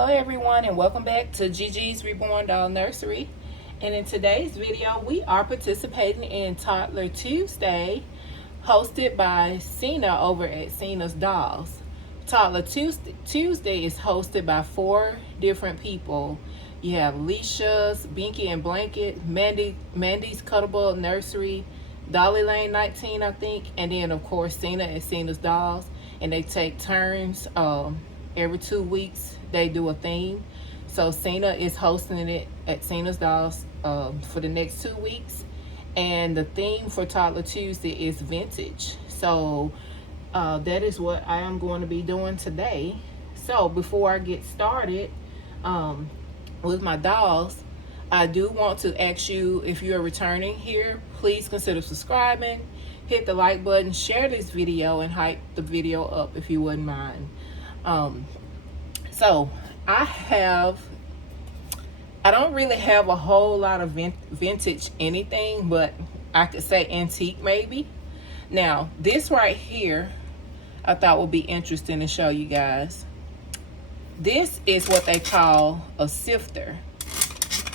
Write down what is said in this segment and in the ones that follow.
Hello everyone and welcome back to Gigi's Reborn Toddler Nursery. And in today's video we are participating in Toddler Tuesday hosted by Seena over at Seena's Dolls. Toddler Tuesday is hosted by 4 different people. You have Alicia's, Binky and Blanket, Mandy's Cuddable Nursery, Dolly Lane 19 I think, and then of course Seena at Seena's Dolls. And they take turns every 2 weeks. They do a theme. So Seena is hosting it at Seena's Dolls for the next 2 weeks. And the theme for Toddler Tuesday is vintage. So that is what I am going to be doing today. So before I get started with my dolls, I do want to ask you, if you are returning here, please consider subscribing, hit the like button, share this video, and hype the video up if you wouldn't mind. So I don't really have a whole lot of vintage anything, but I could say antique maybe. Now this right here I thought would be interesting to show you guys. This is what they call a sifter.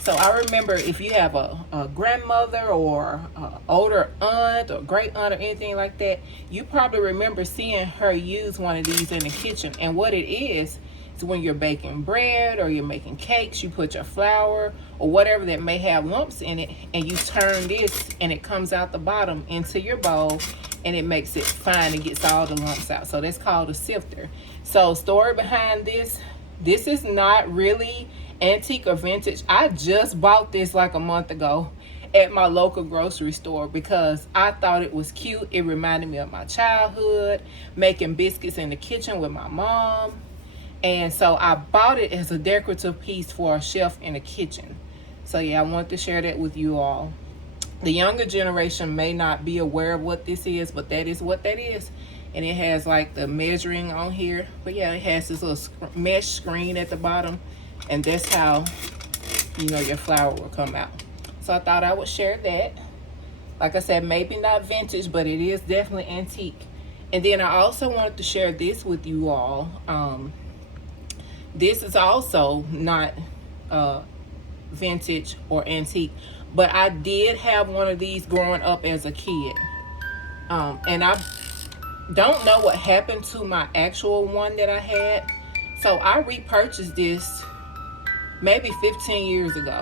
So I remember if you have a grandmother or older aunt or great aunt or anything like that, you probably remember seeing her use one of these in the kitchen. And what it is when you're baking bread or you're making cakes, you put your flour or whatever that may have lumps in it, and you turn this and it comes out the bottom into your bowl and it makes it fine and gets all the lumps out. So that's called a sifter. So story behind this is not really antique or vintage. I just bought this like a month ago at my local grocery store because I thought it was cute. It reminded me of my childhood, making biscuits in the kitchen with my mom. And so I bought it as a decorative piece for a shelf in the kitchen. So yeah, I want to share that with you all. The younger generation may not be aware of what this is, but that is what that is. And it has like the measuring on here. But yeah, it has this little mesh screen at the bottom. And that's how, you know, your flour will come out. So I thought I would share that. Like I said, maybe not vintage, but it is definitely antique. And then I also wanted to share this with you all. This is also not vintage or antique, but I did have one of these growing up as a kid. And I don't know what happened to my actual one that I had. So I repurchased this maybe 15 years ago.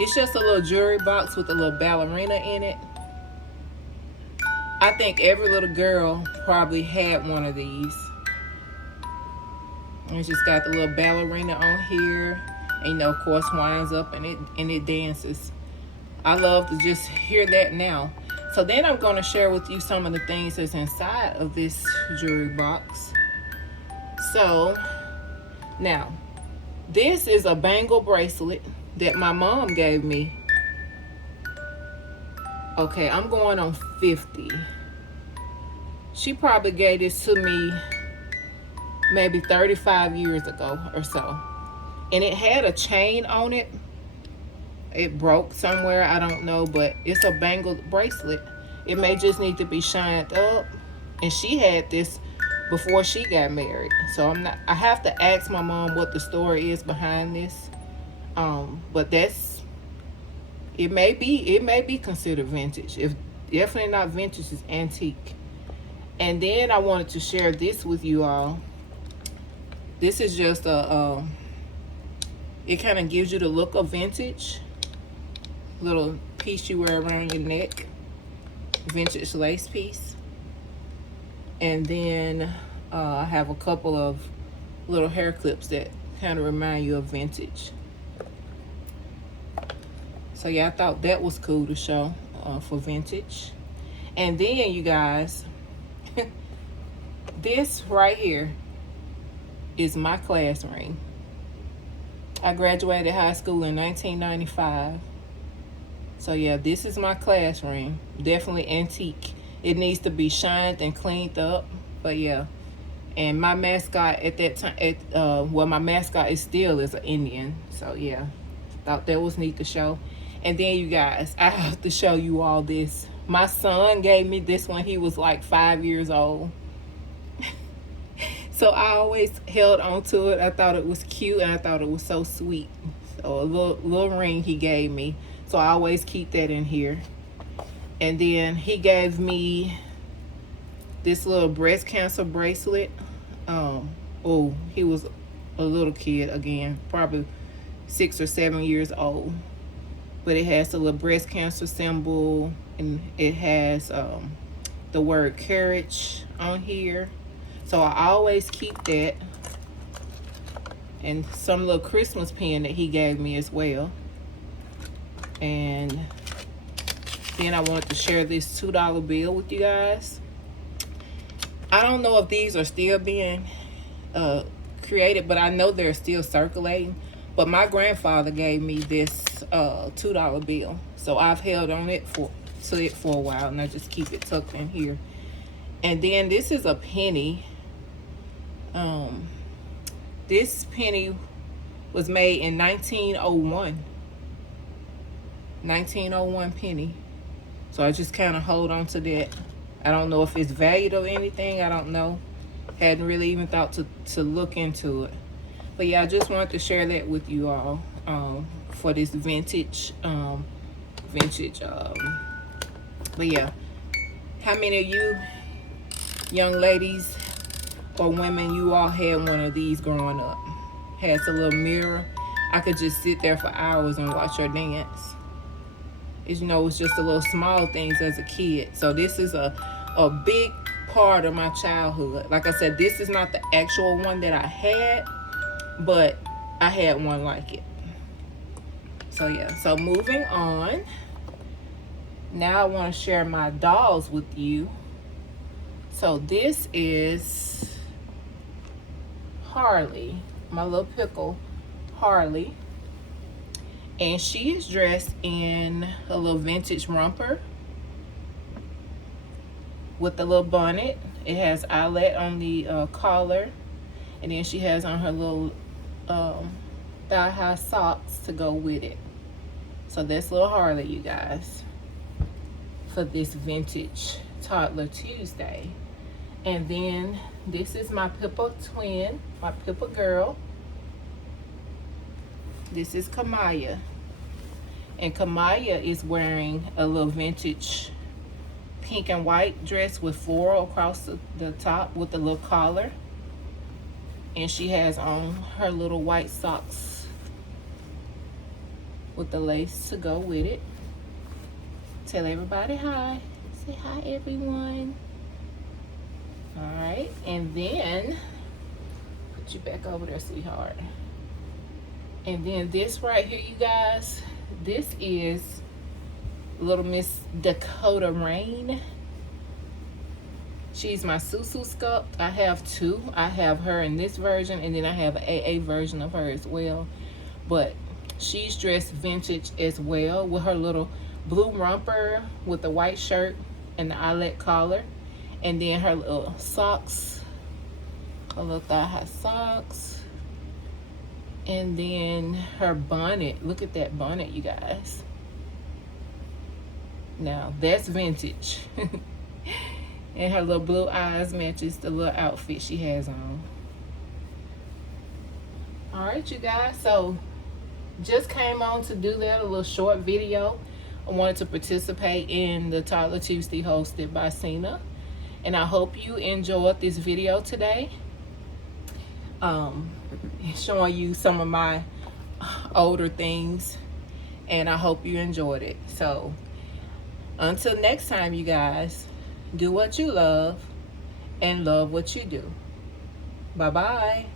It's just a little jewelry box with a little ballerina in it. I think every little girl probably had one of these. And it's just got the little ballerina on here, and you know, of course, winds up and it dances. I love to just hear that now. So then I'm going to share with you some of the things that's inside of this jewelry box. So now, this is a bangle bracelet that my mom gave me. Okay, I'm going on 50. She probably gave this to me maybe 35 years ago or so. And it had a chain on it. It broke somewhere, I don't know, but it's a bangle bracelet. It may just need to be shined up. And she had this before she got married. So I have to ask my mom what the story is behind this. But it may be considered vintage. If definitely not vintage, it's antique. And then I wanted to share this with you all. This is just it kind of gives you the look of vintage. Little piece you wear around your neck. Vintage lace piece. And then I have a couple of little hair clips that kind of remind you of vintage. So yeah, I thought that was cool to show for vintage. And then you guys, this right here is my class ring. I graduated high school in 1995. So yeah, this is my class ring. Definitely antique. It needs to be shined and cleaned up. But yeah. And my mascot at that time, well, my mascot is still an Indian. So yeah, thought that was neat to show. And then you guys, I have to show you all this. My son gave me this when he was like 5 years old. So I always held on to it. I thought it was cute and I thought it was so sweet. So a little ring he gave me. So I always keep that in here. And then he gave me this little breast cancer bracelet. Oh, he was a little kid again, probably 6 or 7 years old. But it has the little breast cancer symbol, and it has the word courage on here. So I always keep that. And some little Christmas pin that he gave me as well. And then I wanted to share this $2 bill with you guys. I don't know if these are still being created, but I know they're still circulating. But my grandfather gave me this $2 bill, so I've held on it for a while, and I just keep it tucked in here. And then this is a penny. This penny was made in 1901. 1901 penny. So I just kind of hold on to that. I don't know if it's valued or anything. I don't know. Hadn't really even thought to look into it. But yeah, I just wanted to share that with you all for this vintage. But yeah, how many of you young ladies or women, you all had one of these growing up? Has a little mirror. I could just sit there for hours and watch her dance. It's, you know, it's just the little small things as a kid. So this is a big part of my childhood. Like I said, this is not the actual one that I had, but I had one like it. So yeah, so moving on. Now I want to share my dolls with you. So this is Harley, my little pickle, Harley. And she is dressed in a little vintage romper with a little bonnet. It has eyelet on the collar. And then she has on her little thigh-high socks to go with it. So that's little Harley, you guys, for this vintage Toddler Tuesday. And then this is my Pippa twin, my Pippa girl. This is Kamaya. And Kamaya is wearing a little vintage pink and white dress with floral across the top with a little collar. And she has on her little white socks with the lace to go with it. Tell everybody hi. Say hi, everyone. All right, and then put you back over there, sweetheart. And then this right here, you guys, this is little Miss Dakota Rain. She's my Susu sculpt. I have two. I have her in this version, and then I have an AA version of her as well. But she's dressed vintage as well with her little blue romper with the white shirt and the eyelet collar. And then her little socks, her little thigh-high socks. And then her bonnet. Look at that bonnet, you guys. Now, that's vintage. And her little blue eyes matches the little outfit she has on. All right, you guys. So, just came on to do that, a little short video. I wanted to participate in the Toddler Tuesday hosted by Seena. And I hope you enjoyed this video today. Showing you some of my older things. And I hope you enjoyed it. So, until next time, you guys, do what you love and love what you do. Bye-bye.